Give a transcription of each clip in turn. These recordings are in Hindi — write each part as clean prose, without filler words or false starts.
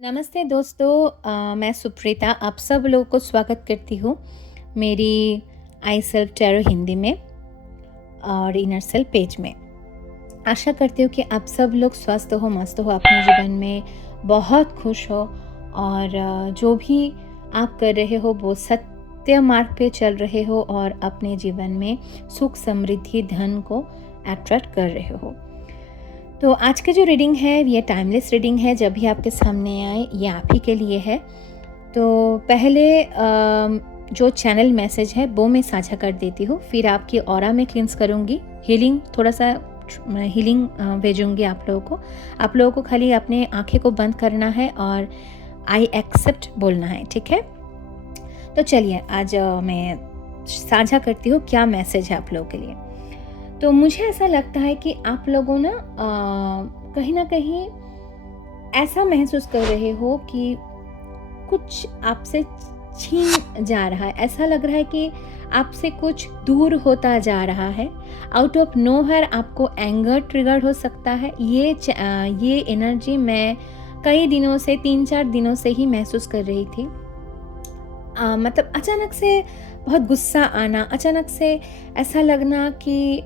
नमस्ते दोस्तों, मैं सुप्रीता आप सब लोगों को स्वागत करती हूँ मेरी आई सेल्फ टैरो हिंदी में और इनर सेल्फ पेज में। आशा करती हूँ कि आप सब लोग स्वस्थ हो, मस्त हो, अपने जीवन में बहुत खुश हो और जो भी आप कर रहे हो वो सत्य मार्ग पे चल रहे हो और अपने जीवन में सुख समृद्धि धन को अट्रैक्ट कर रहे हो। तो आज की जो रीडिंग है ये टाइमलेस रीडिंग है। जब भी आपके सामने आए ये आप ही के लिए है। तो पहले जो चैनल मैसेज है वो मैं साझा कर देती हूँ, फिर आपकी ऑरा में क्लींस करूँगी, हीलिंग थोड़ा सा हीलिंग भेजूँगी आप लोगों को। आप लोगों को खाली अपने आँखें को बंद करना है और आई एक्सेप्ट बोलना है, ठीक है। तो चलिए आज मैं साझा करती हूँ क्या मैसेज है आप लोगों के लिए। तो मुझे ऐसा लगता है कि आप लोगों ना कहीं ऐसा महसूस कर रहे हो कि कुछ आपसे छीन जा रहा है। ऐसा लग रहा है कि आपसे कुछ दूर होता जा रहा है। आउट ऑफ नोवेयर आपको एंगर ट्रिगर हो सकता है। ये एनर्जी मैं कई दिनों से 3-4 दिनों से ही महसूस कर रही थी। मतलब अचानक से बहुत गुस्सा आना, अचानक से ऐसा लगना कि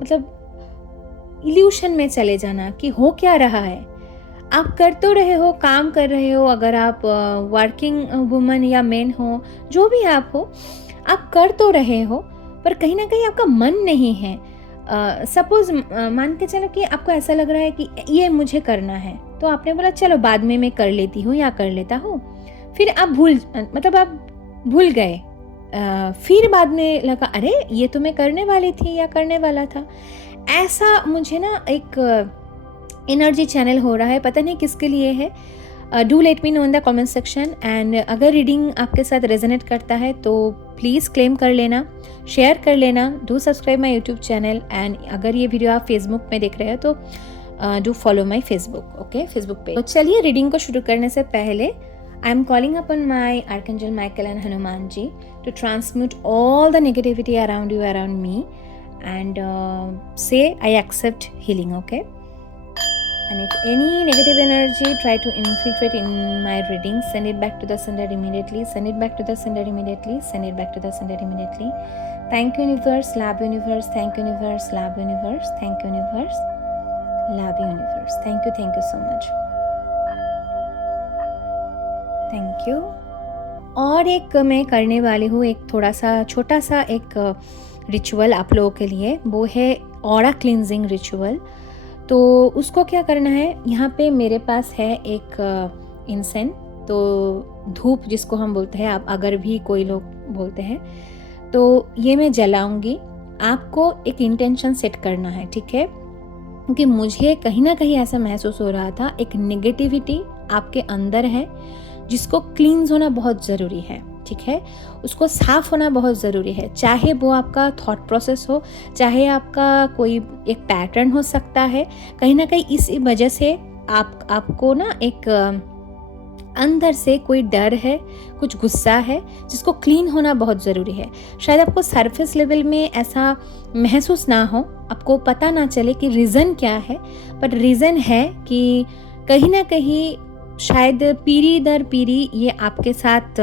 मतलब इल्यूशन में चले जाना कि हो क्या रहा है। आप कर तो रहे हो, काम कर रहे हो, अगर आप वर्किंग वुमन या मैन हो, जो भी आप हो, आप कर तो रहे हो, पर कहीं ना कहीं आपका मन नहीं है। सपोज मान के चलो कि आपको ऐसा लग रहा है कि ये मुझे करना है, तो आपने बोला चलो बाद में मैं कर लेती हूँ या कर लेता हूँ। फिर आप भूल गए। फिर बाद में लगा अरे ये तो मैं करने वाली थी या करने वाला था। ऐसा मुझे ना एक एनर्जी चैनल हो रहा है, पता नहीं किसके लिए है। Do let me know in the comment section. And अगर रीडिंग आपके साथ रेजोनेट करता है तो प्लीज़ क्लेम कर लेना, शेयर कर लेना, do subscribe my YouTube channel. And अगर ये वीडियो आप फेसबुक में देख रहे हो तो do follow my Facebook, okay, Facebook पे। तो चलिए रीडिंग को शुरू करने से पहले I am calling upon my Archangel Michael and Hanuman ji to transmute all the negativity around you, around me, and say I accept healing, okay? And if any negative energy try to infiltrate in my reading, send it back to the sender immediately. Send it back to the sender immediately. Send it back to the sender immediately. Thank you, universe, love universe. Thank you, universe, love universe. Thank you, universe, love universe. Thank you so much. Thank you. और एक मैं करने वाली हूँ एक थोड़ा सा छोटा सा एक रिचुअल आप लोगों के लिए, वो है ऑरा क्लींजिंग रिचुअल। तो उसको क्या करना है, यहाँ पे मेरे पास है एक इंसेंस, तो धूप जिसको हम बोलते हैं, आप अगर भी कोई लोग बोलते हैं, तो ये मैं जलाऊंगी। आपको एक इंटेंशन सेट करना है, ठीक है, क्योंकि मुझे कहीं ना कहीं ऐसा महसूस हो रहा था एक नेगेटिविटी आपके अंदर है जिसको क्लींस होना बहुत ज़रूरी है, ठीक है, उसको साफ होना बहुत ज़रूरी है। चाहे वो आपका थॉट प्रोसेस हो, चाहे आपका कोई एक पैटर्न हो सकता है, कहीं ना कहीं इसी वजह से आपको ना एक अंदर से कोई डर है, कुछ गुस्सा है जिसको क्लीन होना बहुत ज़रूरी है। शायद आपको सरफेस लेवल में ऐसा महसूस ना हो, आपको पता ना चले कि रीज़न क्या है, बट रीज़न है कि कहीं ना कहीं शायद पीढ़ी दर पीढ़ी ये आपके साथ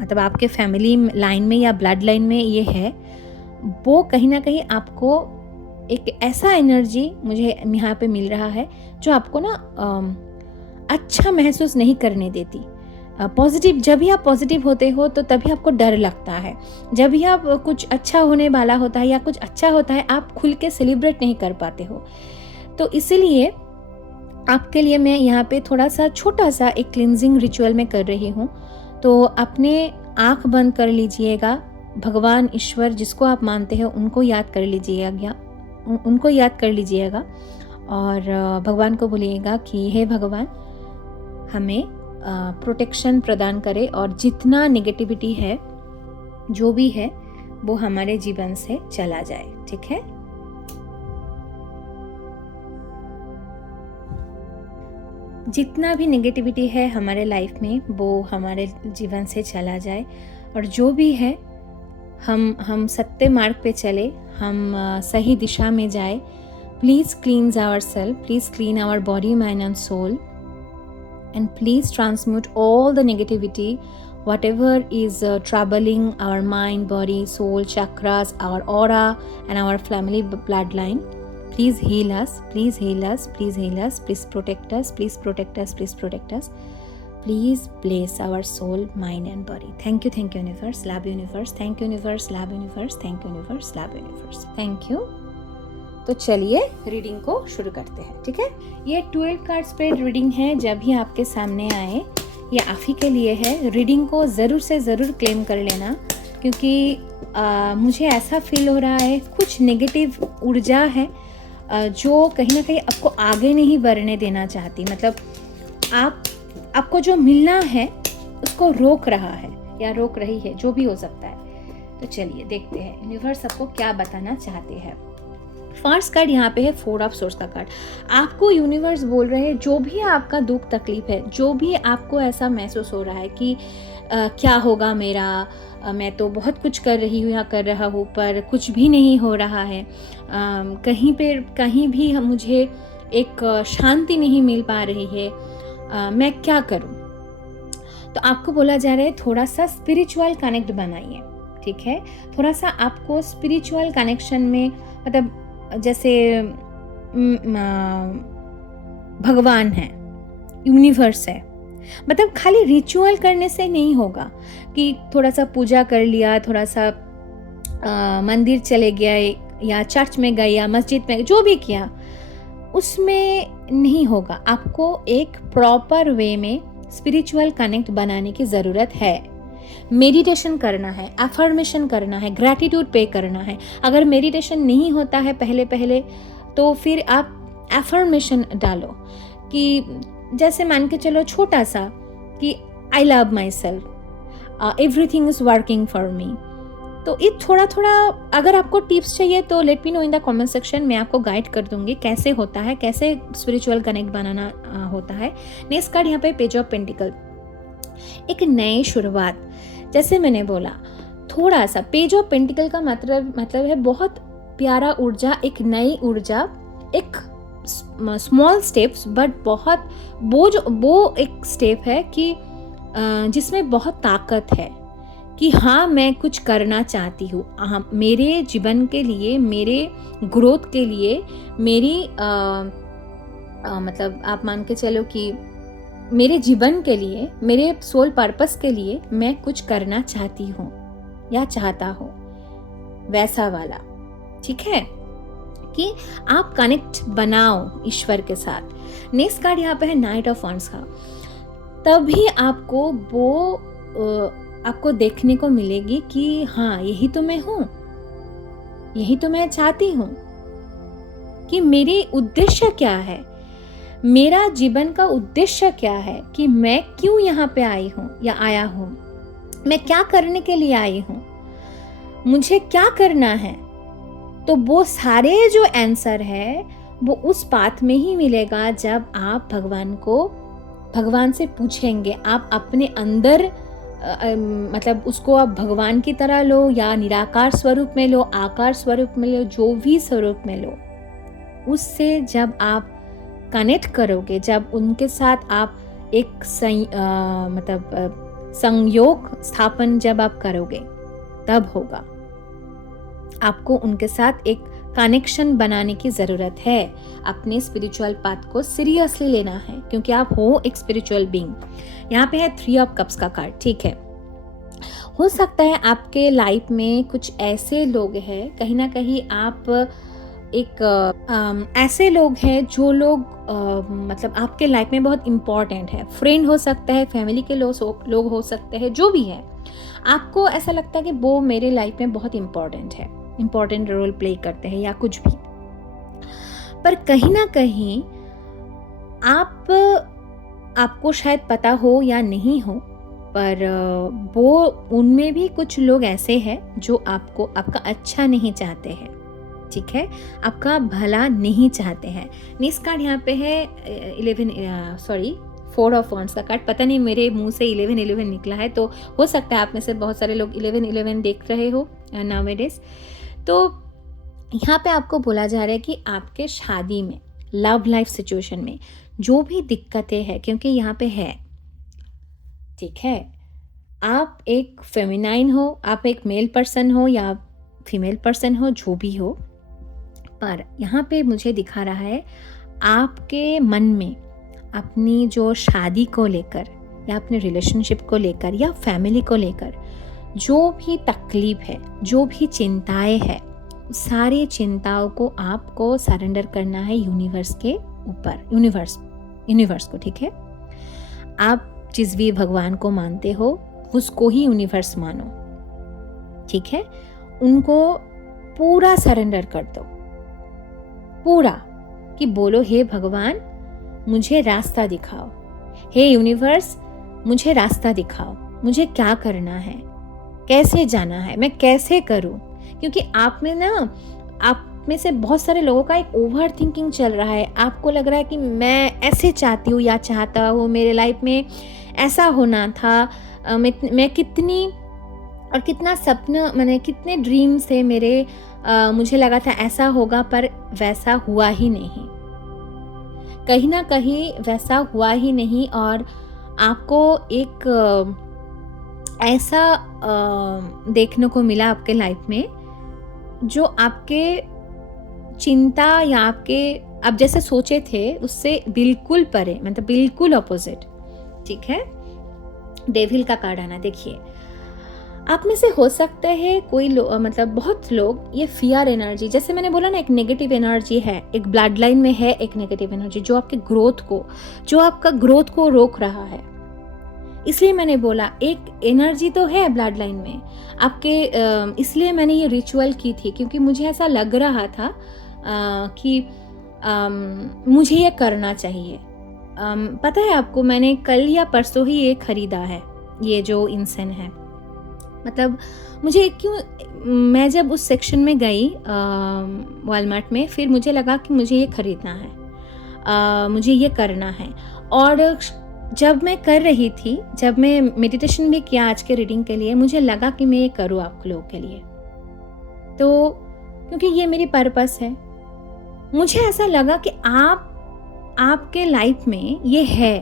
मतलब आपके फैमिली लाइन में या ब्लड लाइन में ये है, वो कहीं ना कहीं आपको एक ऐसा एनर्जी मुझे यहाँ पे मिल रहा है जो आपको ना अच्छा महसूस नहीं करने देती। पॉजिटिव, जब भी आप पॉजिटिव होते हो तो तभी आपको डर लगता है। जब भी आप कुछ अच्छा होने वाला होता है या कुछ अच्छा होता है, आप खुल के सेलिब्रेट नहीं कर पाते हो। तो इसीलिए आपके लिए मैं यहाँ पे थोड़ा सा छोटा सा एक क्लींजिंग रिचुअल में कर रही हूँ। तो अपने आँख बंद कर लीजिएगा, भगवान ईश्वर जिसको आप मानते हो उनको याद कर लीजिएगा और भगवान को बोलिएगा कि हे भगवान, हमें प्रोटेक्शन प्रदान करे और जितना नेगेटिविटी है, जो भी है, वो हमारे जीवन से चला जाए, ठीक है। जितना भी नेगेटिविटी है हमारे लाइफ में वो हमारे जीवन से चला जाए और जो भी है हम सत्य मार्ग पे चले, हम सही दिशा में जाए। Please cleanse our self, please clean our body, mind and soul. and please transmute all the negativity, whatever is troubling our mind, body, soul, chakras, our aura and our family bloodline. Please heal us, please heal us, please heal us, please protect us, please protect us, please protect us. Please bless our soul, mind and body. Thank you universe, love universe, thank you universe, love universe, thank you universe, love universe, thank you. तो चलिए रीडिंग को शुरू करते हैं, ठीक है। ये 12 कार्ड स्प्रेड रीडिंग है। जब भी आपके सामने आए ये आप ही के लिए है। रीडिंग को ज़रूर से ज़रूर क्लेम कर लेना, क्योंकि मुझे ऐसा फील हो रहा है कुछ नेगेटिव ऊर्जा है जो कहीं ना कहीं आपको आगे नहीं बढ़ने देना चाहती। मतलब आपको जो मिलना है उसको रोक रहा है या रोक रही है, जो भी हो सकता है। तो चलिए देखते हैं यूनिवर्स आपको क्या बताना चाहते हैं। फर्स्ट कार्ड यहाँ पे है 4 ऑफ सोर्स का कार्ड। आपको यूनिवर्स बोल रहे हैं जो भी आपका दुख तकलीफ है, जो भी आपको ऐसा महसूस हो रहा है कि क्या होगा मेरा, मैं तो बहुत कुछ कर रही हूँ या कर रहा हूँ पर कुछ भी नहीं हो रहा है, कहीं भी मुझे एक शांति नहीं मिल पा रही है, मैं क्या करूँ। तो आपको बोला जा रहा है थोड़ा सा स्पिरिचुअल कनेक्ट बनाइए, ठीक है। थोड़ा सा आपको स्पिरिचुअल कनेक्शन में, मतलब जैसे भगवान है, यूनिवर्स है, मतलब खाली रिचुअल करने से नहीं होगा कि थोड़ा सा पूजा कर लिया, थोड़ा सा मंदिर चले गया या चर्च में गए या मस्जिद में, जो भी किया उसमें नहीं होगा। आपको एक प्रॉपर वे में स्पिरिचुअल कनेक्ट बनाने की ज़रूरत है। मेडिटेशन करना है, अफर्मेशन करना है, ग्रैटिट्यूड पे करना है। अगर मेडिटेशन नहीं होता है पहले तो फिर आप अफर्मेशन डालो कि जैसे मान के चलो छोटा सा कि I love my self, everything is working for me. तो ये थोड़ा अगर आपको टिप्स चाहिए तो let me know in the comment section, मैं आपको गाइड कर दूंगी कैसे होता है, कैसे स्पिरिचुअल कनेक्ट बनाना होता है। नेक्स्ट कार्ड यहाँ पे पेज ऑफ पेंटिकल, एक नई शुरुआत। जैसे मैंने बोला थोड़ा सा पेज ऑफ पेंटिकल का मतलब है बहुत प्यारा ऊर्जा, एक नई ऊर्जा, एक स्मॉल स्टेप्स बट बहुत वो एक स्टेप है कि जिसमें बहुत ताकत है कि हाँ मैं कुछ करना चाहती हूँ, हाँ मेरे जीवन के लिए, मेरे ग्रोथ के लिए, मेरी मतलब आप मान के चलो कि मेरे जीवन के लिए, मेरे सोल पर्पस के लिए मैं कुछ करना चाहती हूँ या चाहता हूँ, वैसा वाला, ठीक है, कि आप कनेक्ट बनाओ ईश्वर के साथ। नेक्स्ट कार्ड यहाँ पे है नाइट ऑफ वॉन्ड्स का। तभी आपको वो आपको देखने को मिलेगी कि हाँ यही तो मैं हूँ, यही तो मैं चाहती हूँ, कि मेरी उद्देश्य क्या है, मेरा जीवन का उद्देश्य क्या है, कि मैं क्यों यहाँ पे आई हूँ या आया हूँ, मैं क्या करने के लिए आई हूँ, मुझे क्या करना है। तो वो सारे जो आंसर है वो उस पाथ में ही मिलेगा जब आप भगवान से पूछेंगे। आप अपने अंदर मतलब उसको आप भगवान की तरह लो या निराकार स्वरूप में लो, आकार स्वरूप में लो, जो भी स्वरूप में लो, उससे जब आप कनेक्ट करोगे, जब उनके साथ आप एक संयोग स्थापन जब आप करोगे, तब होगा। आपको उनके साथ एक कनेक्शन बनाने की ज़रूरत है। अपने स्पिरिचुअल पाथ को सीरियसली लेना है, क्योंकि आप हो एक स्पिरिचुअल बीइंग। यहाँ पे है 3 ऑफ कप्स का कार्ड, ठीक है। हो सकता है आपके लाइफ में कुछ ऐसे लोग हैं, कहीं ना कहीं आप एक ऐसे लोग हैं जो लोग मतलब आपके लाइफ में बहुत इम्पॉर्टेंट है। फ्रेंड हो सकता है, फैमिली के लोग हो सकते हैं, जो भी है, आपको ऐसा लगता है कि वो मेरे लाइफ में बहुत इम्पॉर्टेंट है, इम्पॉर्टेंट रोल प्ले करते हैं या कुछ भी। पर कहीं ना कहीं आपको शायद पता हो या नहीं हो, पर वो उनमें भी कुछ लोग ऐसे हैं जो आपका अच्छा नहीं चाहते हैं, ठीक है, आपका भला नहीं चाहते हैं। नेक्स्ट कार्ड यहाँ पे है 4 ऑफ वॉन्ड्स का कार्ड। पता नहीं मेरे मुंह से 11 निकला है, तो हो सकता है आप में से बहुत सारे लोग 11 देख रहे हो नाउअडेज। तो यहाँ पे आपको बोला जा रहा है कि आपके शादी में, लव लाइफ सिचुएशन में जो भी दिक्कतें हैं, क्योंकि यहाँ पे है, ठीक है, आप एक फेमिनाइन हो, आप एक मेल पर्सन हो या फीमेल पर्सन हो, जो भी हो, पर यहाँ पे मुझे दिखा रहा है आपके मन में अपनी जो शादी को लेकर या अपने रिलेशनशिप को लेकर या फैमिली को लेकर जो भी तकलीफ है, जो भी चिंताएं हैं, सारी चिंताओं को आपको सरेंडर करना है यूनिवर्स के ऊपर, यूनिवर्स को, ठीक है। आप जिस भी भगवान को मानते हो उसको ही यूनिवर्स मानो, ठीक है। उनको पूरा सरेंडर कर दो, पूरा, कि बोलो हे भगवान मुझे रास्ता दिखाओ, हे यूनिवर्स मुझे रास्ता दिखाओ, मुझे क्या करना है, कैसे जाना है, मैं कैसे करूं। क्योंकि आप में से बहुत सारे लोगों का एक ओवर थिंकिंग चल रहा है। आपको लग रहा है कि मैं ऐसे चाहती हूँ या चाहता हूँ, मेरे लाइफ में ऐसा होना था, मैं कितनी और कितना सपना, मैंने कितने ड्रीम्स थे मेरे, मुझे लगा था ऐसा होगा, पर वैसा हुआ ही नहीं, कहीं ना कहीं वैसा हुआ ही नहीं। और आपको एक ऐसा देखने को मिला आपके लाइफ में जो आपके चिंता या आप जैसे सोचे थे उससे बिल्कुल परे, मतलब बिल्कुल ऑपोजिट, ठीक है। डेविल का कार्ड आना, देखिए आप में से हो सकता है कोई मतलब बहुत लोग ये फियर एनर्जी, जैसे मैंने बोला ना, एक नेगेटिव एनर्जी है, एक ब्लड लाइन में है एक नेगेटिव एनर्जी जो आपके आपका ग्रोथ को रोक रहा है। इसलिए मैंने बोला एक एनर्जी तो है ब्लड लाइन में आपके, इसलिए मैंने ये रिचुअल की थी, क्योंकि मुझे ऐसा लग रहा था कि मुझे ये करना चाहिए। पता है आपको, मैंने कल या परसों ही ये खरीदा है, ये जो इंसेंस है। मतलब मुझे मैं जब उस सेक्शन में गई वॉलमार्ट में, फिर मुझे लगा कि मुझे ये खरीदना है, मुझे ये करना है। और जब मैं कर रही थी, जब मैं मेडिटेशन भी किया आज के रीडिंग के लिए, मुझे लगा कि मैं ये करूँ आप लोगों के लिए, तो क्योंकि ये मेरी पर्पस है। मुझे ऐसा लगा कि आपके लाइफ में ये है,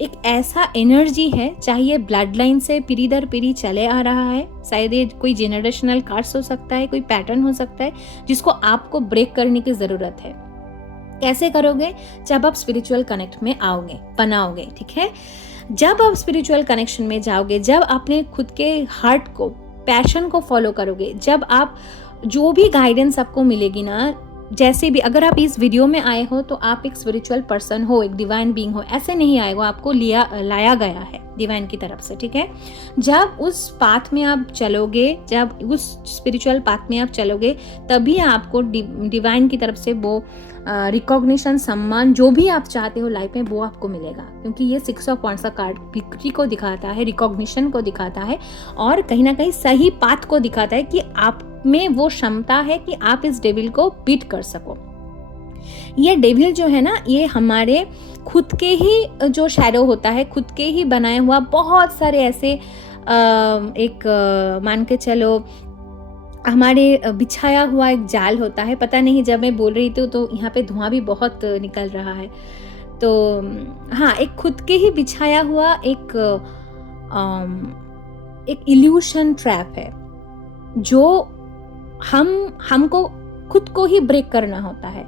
एक ऐसा एनर्जी है, चाहे ये ब्लड लाइन से पीढ़ी दर पीढ़ी चले आ रहा है, शायद ये कोई जेनरेशनल कार्ड्स हो सकता है, कोई पैटर्न हो सकता है, जिसको आपको ब्रेक करने की ज़रूरत है। कैसे करोगे? जब आप स्पिरिचुअल कनेक्ट में आओगे, बनाओगे, ठीक है। जब आप स्पिरिचुअल कनेक्शन में जाओगे, जब आपने खुद के हार्ट को, पैशन को फॉलो करोगे, जब आप जो भी गाइडेंस आपको मिलेगी ना, जैसे भी, अगर आप इस वीडियो में आए हो तो आप एक स्पिरिचुअल पर्सन हो, एक डिवाइन बीइंग हो, ऐसे नहीं आएगा, आपको लाया गया है डिवाइन की तरफ से, ठीक है। जब उस पाथ में आप चलोगे, जब उस स्पिरिचुअल पाथ में आप चलोगे, तभी आपको डिवाइन की तरफ से वो रिकॉग्निशन, सम्मान, जो भी आप चाहते हो लाइफ में, वो आपको मिलेगा। क्योंकि ये 6 ऑफ वांड्स का कार्ड विक्ट्री को दिखाता है, रिकॉग्निशन को दिखाता है, और कहीं ना कहीं सही पाथ को दिखाता है कि आप में वो क्षमता है कि आप इस डेविल को बीट कर सको। ये डेविल जो है ना, ये हमारे खुद के ही जो शैडो होता है, खुद के ही बनाए हुआ बहुत सारे ऐसे मान के चलो हमारे बिछाया हुआ एक जाल होता है। पता नहीं, जब मैं बोल रही थी तो यहाँ पे धुआं भी बहुत निकल रहा है। तो हाँ, एक खुद के ही बिछाया हुआ एक इल्यूशन ट्रैप है, जो हमको खुद को ही ब्रेक करना होता है।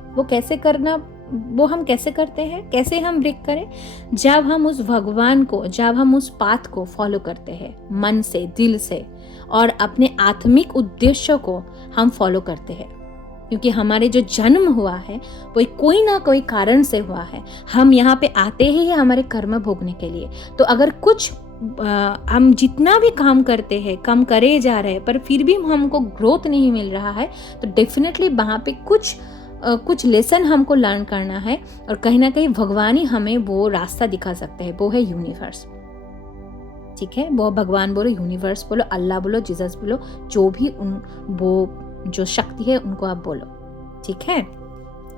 वो हम कैसे करते हैं, कैसे हम ब्रेक करें? जब हम उस भगवान को, जब हम उस पाथ को फॉलो करते हैं मन से, दिल से, और अपने आत्मिक उद्देश्य को हम फॉलो करते हैं। क्योंकि हमारे जो जन्म हुआ है वो कोई ना कोई कारण से हुआ है। हम यहाँ पे आते ही हमारे कर्म भोगने के लिए। तो अगर कुछ हम जितना भी काम करते हैं, कम करे जा रहे हैं, पर फिर भी हमको ग्रोथ नहीं मिल रहा है, तो डेफिनेटली वहाँ पे कुछ लेसन हमको लर्न करना है। और कहीं ना कहीं भगवान ही हमें वो रास्ता दिखा सकते हैं, वो है यूनिवर्स, ठीक है। वो भगवान बोलो, यूनिवर्स बोलो, अल्लाह बोलो, जीसस बोलो, जो भी वो जो शक्ति है उनको आप बोलो, ठीक है।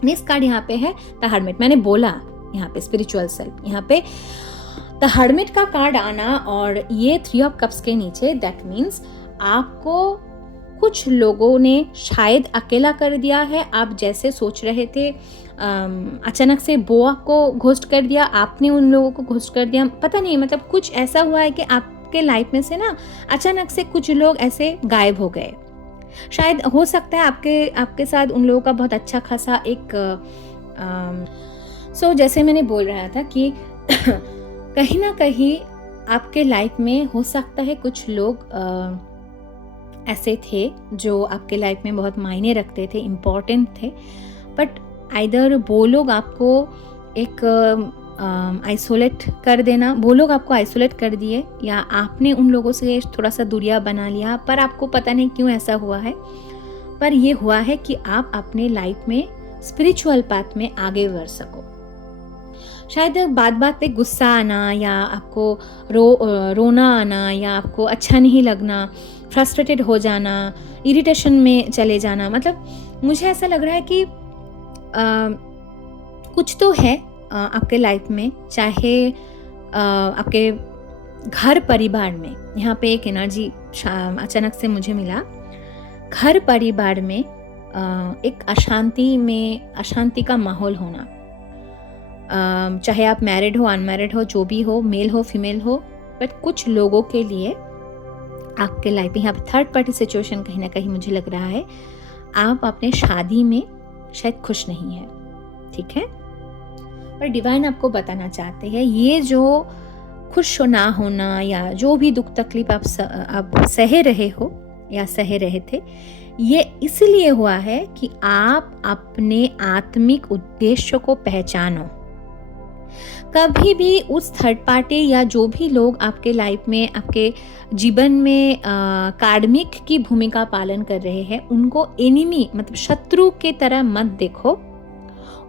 नेक्स्ट कार्ड यहाँ पे है द हर्मिट। मैंने बोला यहाँ पे स्पिरिचुअल सेल्फ, यहाँ पे द हर्मिट का कार्ड आना, और ये 3 ऑफ कप्स के नीचे, दैट मीन्स आपको कुछ लोगों ने शायद अकेला कर दिया है। आप जैसे सोच रहे थे अचानक से वो आपको घोस्ट कर दिया, आपने उन लोगों को घोस्ट कर दिया, पता नहीं, मतलब कुछ ऐसा हुआ है कि आपके लाइफ में से ना अचानक से कुछ लोग ऐसे गायब हो गए। शायद हो सकता है आपके साथ उन लोगों का बहुत अच्छा खासा एक जैसे मैंने बोल रहा था कि कहीं ना कहीं आपके लाइफ में हो सकता है कुछ लोग ऐसे थे जो आपके लाइफ में बहुत मायने रखते थे, इम्पोर्टेंट थे, बट आइदर वो लोग आपको एक आइसोलेट कर देना, वो लोग आपको आइसोलेट कर दिए, या आपने उन लोगों से थोड़ा सा दूरिया बना लिया, पर आपको पता नहीं क्यों ऐसा हुआ है। पर ये हुआ है कि आप अपने लाइफ में स्पिरिचुअल पाथ में आगे बढ़ सको। शायद बात पे गुस्सा आना, या आपको रोना आना, या आपको अच्छा नहीं लगना, फ्रस्ट्रेटेड हो जाना, इरिटेशन में चले जाना, मतलब मुझे ऐसा लग रहा है कि कुछ तो है आपके लाइफ में, चाहे आपके घर परिवार में। यहाँ पे एक एनर्जी अचानक से मुझे मिला, घर परिवार में एक अशांति का माहौल होना, चाहे आप मैरिड हो, अनमैरिड हो, जो भी हो, मेल हो, फीमेल हो, बट कुछ लोगों के लिए आपके लाइफ में यहाँ पे थर्ड पार्टी सिचुएशन कहीं ना कहीं मुझे लग रहा है, आप अपने शादी में शायद खुश नहीं है, ठीक है। पर डिवाइन आपको बताना चाहते हैं, ये जो खुश ना होना या जो भी दुख तकलीफ आप सह रहे हो या सह रहे थे, ये इसलिए हुआ है कि आप अपने आत्मिक उद्देश्य को पहचानो। कभी भी उस थर्ड पार्टी या जो भी लोग आपके लाइफ में, आपके जीवन में कार्मिक की भूमिका पालन कर रहे हैं, उनको एनिमी मतलब शत्रु के तरह मत देखो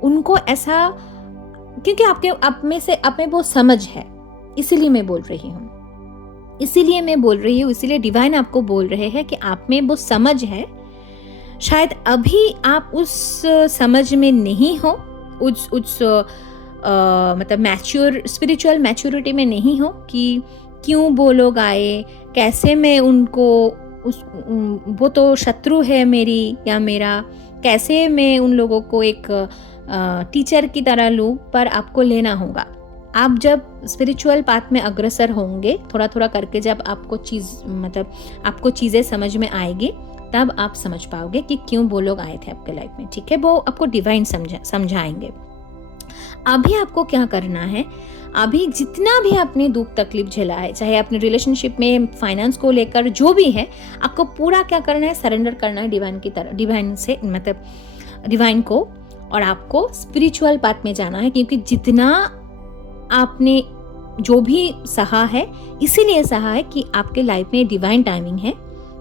उनको ऐसा, क्योंकि आप में से आप में वो समझ है, इसीलिए मैं बोल रही हूँ, इसीलिए डिवाइन आपको बोल रहे हैं कि आप में वो समझ है। शायद अभी आप उस समझ में नहीं हो, उस मतलब मैच्योर स्पिरिचुअल मैच्योरिटी में नहीं हो कि क्यों वो लोग आए, कैसे मैं उनको वो तो शत्रु है मेरी या मेरा, कैसे मैं उन लोगों को एक टीचर की तरह लूँ। पर आपको लेना होगा, आप जब स्पिरिचुअल पाथ में अग्रसर होंगे, थोड़ा थोड़ा करके जब आपको चीज़ें समझ में आएगी, तब आप समझ पाओगे कि क्यों वो लोग आए थे आपके लाइफ में, ठीक है। वो आपको डिवाइन समझाएंगे। अभी आपको क्या करना है, अभी जितना भी आपने दुख तकलीफ झेला है, चाहे अपने रिलेशनशिप में, फाइनेंस को लेकर जो भी है, आपको पूरा क्या करना है, सरेंडर करना है डिवाइन की तरह, डिवाइन को, और आपको स्पिरिचुअल पाथ में जाना है। क्योंकि जितना आपने जो भी सहा है, इसीलिए सहा है कि आपके लाइफ में डिवाइन टाइमिंग है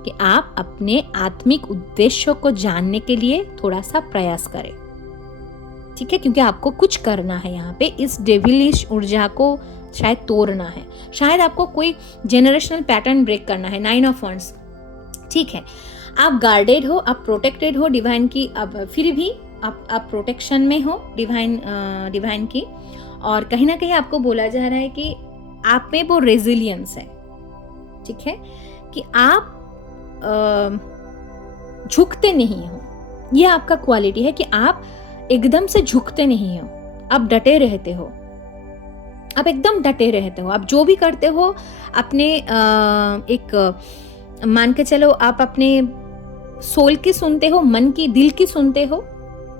कि आप अपने आत्मिक उद्देश्यों को जानने के लिए थोड़ा सा प्रयास करें, ठीक है। क्योंकि आपको कुछ करना है यहाँ पे, इस डेविलिश ऊर्जा को शायद तोड़ना है, शायद आपको कोई जेनरेशनल पैटर्न ब्रेक करना है। 9 ऑफ वांड्स, ठीक है। आप गार्डेड हो, आप प्रोटेक्टेड हो डिवाइन की, अब फिर भी आप प्रोटेक्शन में हो डिवाइन की, और कहीं ना कहीं आपको बोला जा रहा है कि आप में वो रेजिलियंस है, ठीक है, कि आप झुकते नहीं हो। ये आपका क्वालिटी है कि आप एकदम से झुकते नहीं हो, आप डटे रहते हो, आप एकदम डटे रहते हो। आप जो भी करते हो अपने एक मान के चलो, आप अपने सोल की सुनते हो, मन की, दिल की सुनते हो,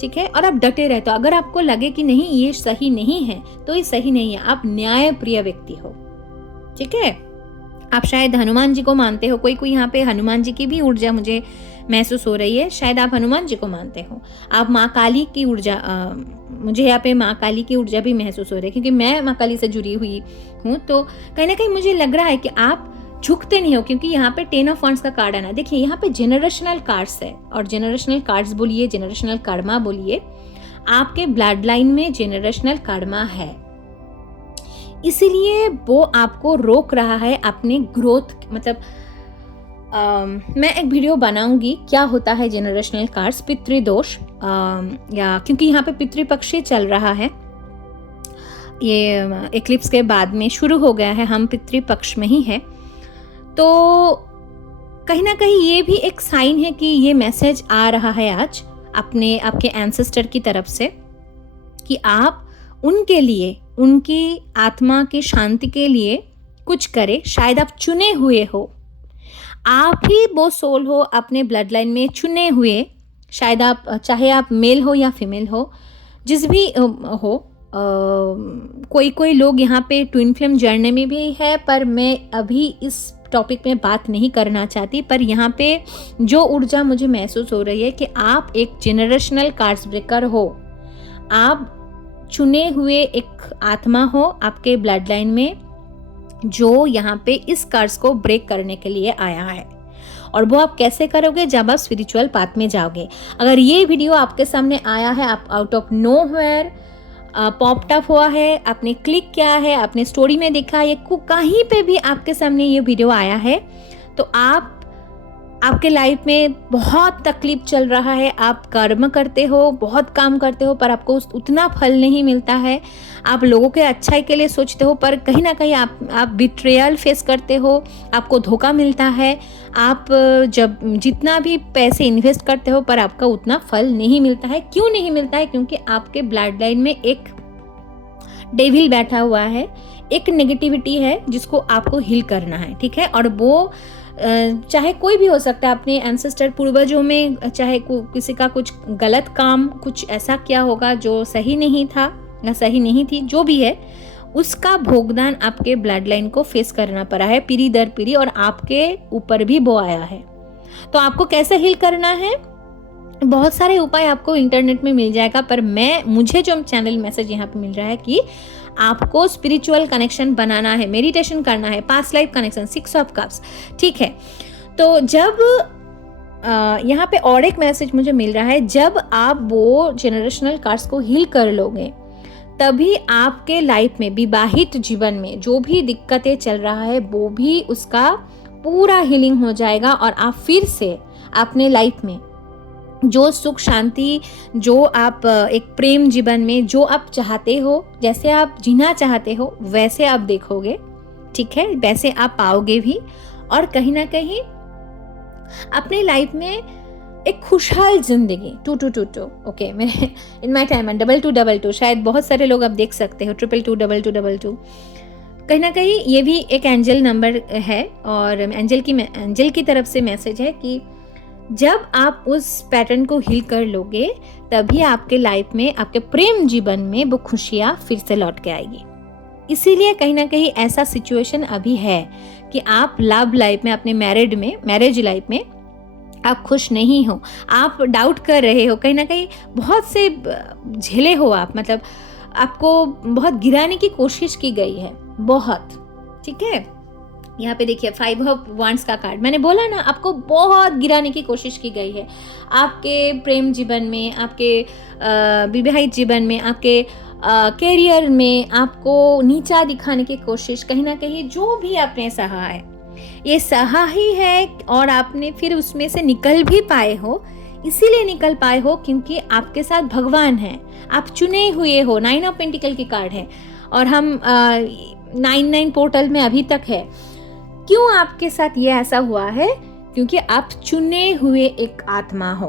ठीक है, और आप डटे रहते हो। अगर आपको लगे कि नहीं ये सही नहीं है, तो ये सही नहीं है। आप न्याय प्रिय व्यक्ति हो, ठीक है। आप शायद हनुमान जी को मानते हो, कोई यहाँ पे हनुमान जी की भी ऊर्जा मुझे महसूस हो रही है, शायद आप हनुमान जी को मानते हो। आप माँ काली की ऊर्जा, मुझे यहाँ पे माँ काली की ऊर्जा भी महसूस हो रही है, क्योंकि मैं माँ काली से जुड़ी हुई हूँ। तो कहीं ना कहीं मुझे लग रहा है कि आप झुकते नहीं हो, क्योंकि यहाँ पे 10 ऑफ वांड्स का कार्ड आना। देखिए यहाँ पे जेनरेशनल कार्ड्स है, और जेनरेशनल कार्ड्स बोलिए, जेनरेशनल कर्मा बोलिए, आपके ब्लड लाइन में जेनरेशनल कर्मा है, इसीलिए वो आपको रोक रहा है अपने ग्रोथ। मतलब मैं एक वीडियो बनाऊंगी क्या होता है जेनरेशनल कार्ड्स, पितृदोष, या क्योंकि यहाँ पे पितृपक्ष चल रहा है, ये एक्लिप्स के बाद में शुरू हो गया है, हम पितृपक्ष में ही है। तो कहीं ना कहीं ये भी एक साइन है कि ये मैसेज आ रहा है आज आपके एंसेस्टर की तरफ से, कि आप उनके लिए, उनकी आत्मा की शांति के लिए कुछ करें। शायद आप चुने हुए हो, आप ही वो सोल हो अपने ब्लड लाइन में चुने हुए। शायद आप, चाहे आप मेल हो या फीमेल हो, जिस भी हो, कोई कोई लोग यहाँ पे ट्विन फ्लेम जर्नी में भी है, पर मैं अभी इस टॉपिक में बात नहीं करना चाहती। पर यहाँ पे जो ऊर्जा मुझे महसूस हो रही है कि आप एक जेनरेशनल कार्ड्स ब्रेकर हो, आप चुने हुए एक आत्मा हो आपके ब्लड लाइन में, जो यहाँ पे इस कर्स को ब्रेक करने के लिए आया है। और वो आप कैसे करोगे? जब आप स्पिरिचुअल पाथ में जाओगे। अगर ये वीडियो आपके सामने आया है, आप out of nowhere popped up हुआ है, आपने क्लिक किया है, आपने स्टोरी में देखा, ये कहीं पे भी आपके सामने ये वीडियो आया है, तो आपके लाइफ में बहुत तकलीफ चल रहा है, आप कर्म करते हो, बहुत काम करते हो, पर आपको उतना फल नहीं मिलता है। आप लोगों के अच्छाई के लिए सोचते हो, पर कहीं ना कहीं आप बिट्रेयल फेस करते हो, आपको धोखा मिलता है। आप जब जितना भी पैसे इन्वेस्ट करते हो, पर आपका उतना फल नहीं मिलता है। क्यों नहीं मिलता है? क्योंकि आपके ब्लड लाइन में एक डेविल बैठा हुआ है, एक नेगेटिविटी है जिसको आपको हील करना है, ठीक है। और वो चाहे कोई भी हो सकता है, अपने एंसेस्टर पूर्वजों में चाहे किसी का कुछ गलत काम, कुछ ऐसा किया होगा जो सही नहीं था या सही नहीं थी, जो भी है, उसका भुगतान आपके ब्लड लाइन को फेस करना पड़ा है पीढ़ी दर पीढ़ी, और आपके ऊपर भी वो आया है। तो आपको कैसे हील करना है? बहुत सारे उपाय आपको इंटरनेट में मिल जाएगा, पर मुझे जो चैनल मैसेज यहाँ पे मिल रहा है कि आपको स्पिरिचुअल कनेक्शन बनाना है, मेडिटेशन करना है, past life connection, 6 of cups, ठीक है। तो जब यहाँ पे और एक मैसेज मुझे मिल रहा है, जब आप वो जेनरेशनल कार्ड्स को हील कर लोगे, तभी आपके लाइफ में, विवाहित जीवन में जो भी दिक्कतें चल रहा है, वो भी उसका पूरा हीलिंग हो जाएगा, और आप फिर से अपने लाइफ में जो सुख शांति, जो आप एक प्रेम जीवन में जो आप चाहते हो, जैसे आप जीना चाहते हो, वैसे आप देखोगे, ठीक है, वैसे आप पाओगे भी। और कहीं ना कहीं अपने लाइफ में एक खुशहाल जिंदगी 222, ओके, मेरे इन माई टाइम 2222, शायद बहुत सारे लोग आप देख सकते हो 2222222। कहीं ना कहीं ये भी एक एंजल नंबर है, और एंजल की तरफ से मैसेज है कि जब आप उस पैटर्न को हील कर लोगे, तभी आपके लाइफ में, आपके प्रेम जीवन में वो खुशियाँ फिर से लौट के आएगी। इसीलिए कहीं ना कहीं ऐसा सिचुएशन अभी है कि आप लव लाइफ में, अपने मैरिज लाइफ में आप खुश नहीं हो, आप डाउट कर रहे हो, कहीं ना कहीं बहुत से झेले हो आप, मतलब आपको बहुत गिराने की कोशिश की गई है, बहुत, ठीक है। यहाँ पे देखिए 5 ऑफ वांड्स का कार्ड, मैंने बोला ना, आपको बहुत गिराने की कोशिश की गई है आपके प्रेम जीवन में, आपके विवाहित जीवन में, आपके कैरियर में, आपको नीचा दिखाने की कोशिश, कहीं ना कहीं जो भी आपने सहा है, ये सहा ही है, और आपने फिर उसमें से निकल भी पाए हो। इसीलिए निकल पाए हो क्योंकि आपके साथ भगवान है, आप चुने हुए हो। 9 ऑफ पेंटिकल की कार्ड है, और हम 9 पोर्टल में अभी तक है। क्यों आपके साथ ये ऐसा हुआ है? क्योंकि आप चुने हुए एक आत्मा हो,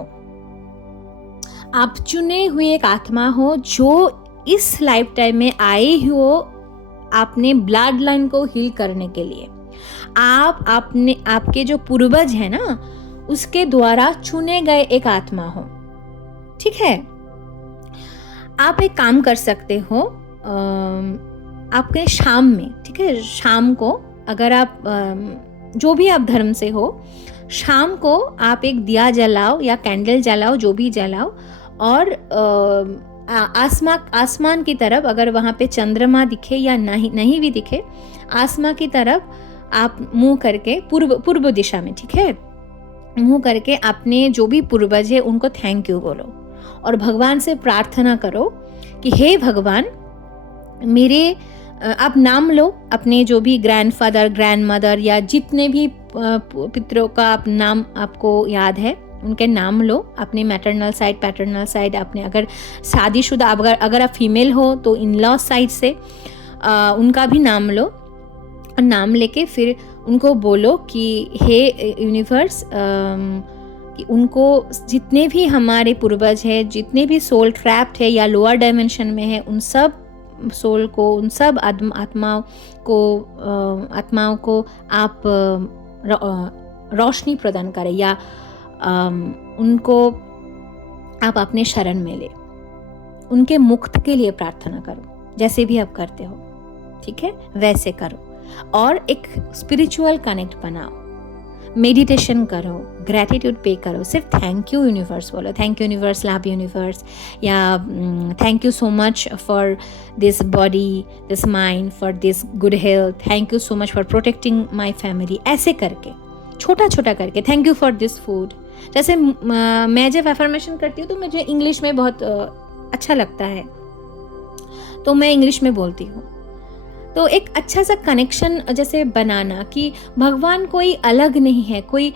आप चुने हुए एक आत्मा हो जो इस लाइफ टाइम में आई हो आपने ब्लड लाइन को हील करने के लिए। आपके जो पूर्वज है ना, उसके द्वारा चुने गए एक आत्मा हो, ठीक है। आप एक काम कर सकते हो, आपके शाम में, ठीक है, शाम को अगर आप जो भी आप धर्म से हो, शाम को आप एक दिया जलाओ या कैंडल जलाओ, जो भी जलाओ, और आसमान की तरफ, अगर वहाँ पे चंद्रमा दिखे या नहीं भी दिखे, आसमान की तरफ आप मुंह करके, पूर्व दिशा में, ठीक है, मुंह करके अपने जो भी पूर्वज है उनको थैंक यू बोलो, और भगवान से प्रार्थना करो कि हे भगवान, मेरे, आप नाम लो अपने जो भी ग्रैंडफादर, ग्रैंडमदर, या जितने भी पितरों का आप नाम आपको याद है, उनके नाम लो। अपने मैटरनल साइड, पैटर्नल साइड, अपने अगर शादीशुदा, अगर आप फीमेल हो तो इन लॉ साइड से उनका भी नाम लो, और नाम लेके फिर उनको बोलो कि हे यूनिवर्स, कि उनको जितने भी हमारे पूर्वज हैं, जितने भी सोल ट्रैप्ड है या लोअर डायमेंशन में है, उन सब सोल को, उन सब आत्माओं को आप रोशनी प्रदान करें या उनको आप अपने शरण में ले, उनके मुक्त के लिए प्रार्थना करो, जैसे भी आप करते हो, ठीक है, वैसे करो। और एक स्पिरिचुअल कनेक्ट बनाओ, मेडिटेशन करो, ग्रैटिट्यूड पे करो, सिर्फ थैंक यू यूनिवर्स बोलो, thank you universe, love universe, या thank you so much for this body, this mind, for this good health, thank you so much for protecting my family, ऐसे करके छोटा छोटा करके, thank you for this food. जैसे मैं जब एफर्मेशन करती हूँ तो मुझे इंग्लिश में बहुत अच्छा लगता है, तो मैं इंग्लिश में बोलती हूँ। तो एक अच्छा सा कनेक्शन जैसे बनाना कि भगवान कोई अलग नहीं है, कोई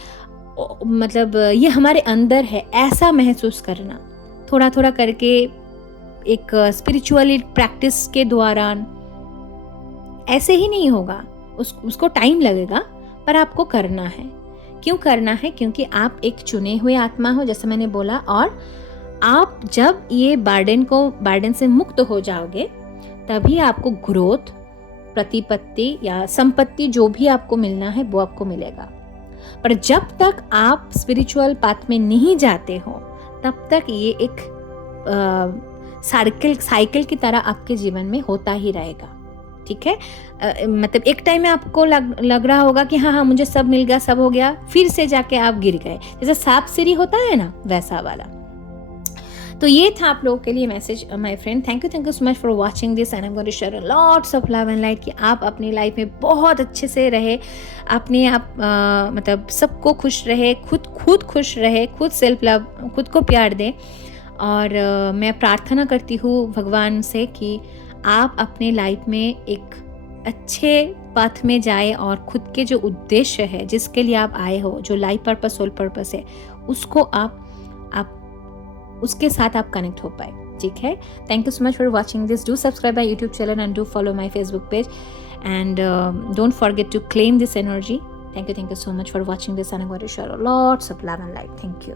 मतलब ये हमारे अंदर है, ऐसा महसूस करना थोड़ा थोड़ा करके, एक स्पिरिचुअली प्रैक्टिस के दौरान। ऐसे ही नहीं होगा, उसको टाइम लगेगा, पर आपको करना है। क्यों करना है? क्योंकि आप एक चुने हुए आत्मा हो, जैसे मैंने बोला, और आप जब ये बर्डन से मुक्त हो जाओगे तभी आपको ग्रोथ, प्रतिपत्ति या संपत्ति जो भी आपको मिलना है वो आपको मिलेगा। पर जब तक आप स्पिरिचुअल पाथ में नहीं जाते हो तब तक ये एक साइकिल की तरह आपके जीवन में होता ही रहेगा, ठीक है। मतलब एक टाइम में आपको लग रहा होगा कि हाँ मुझे सब मिल गया, सब हो गया, फिर से जाके आप गिर गए, जैसे सांप सीढ़ी होता है ना, वैसा वाला। तो ये था आप लोगों के लिए message my friend. Thank you so much for watching this and I am going to share lots of love and light कि आप अपनी लाइफ में बहुत अच्छे से रहे, अपने आप मतलब सबको खुश रहे, खुद खुश रहे, खुद सेल्फ लव, खुद को प्यार दें। और मैं प्रार्थना करती हूँ भगवान से कि आप अपने लाइफ में एक अच्छे पाथ में जाए और खुद के जो उद्देश्य है, जिसके लिए आप आए हो, जो लाइफ पर्पस, सोल पर्पस है, उसको आप उसके साथ आप कनेक्ट हो पाए, ठीक है। Thank you so much for watching this. Do subscribe my YouTube channel and do follow my Facebook page and don't forget to claim this energy. Thank you so much for watching this and I'm going to share lots of love and light. Thank you.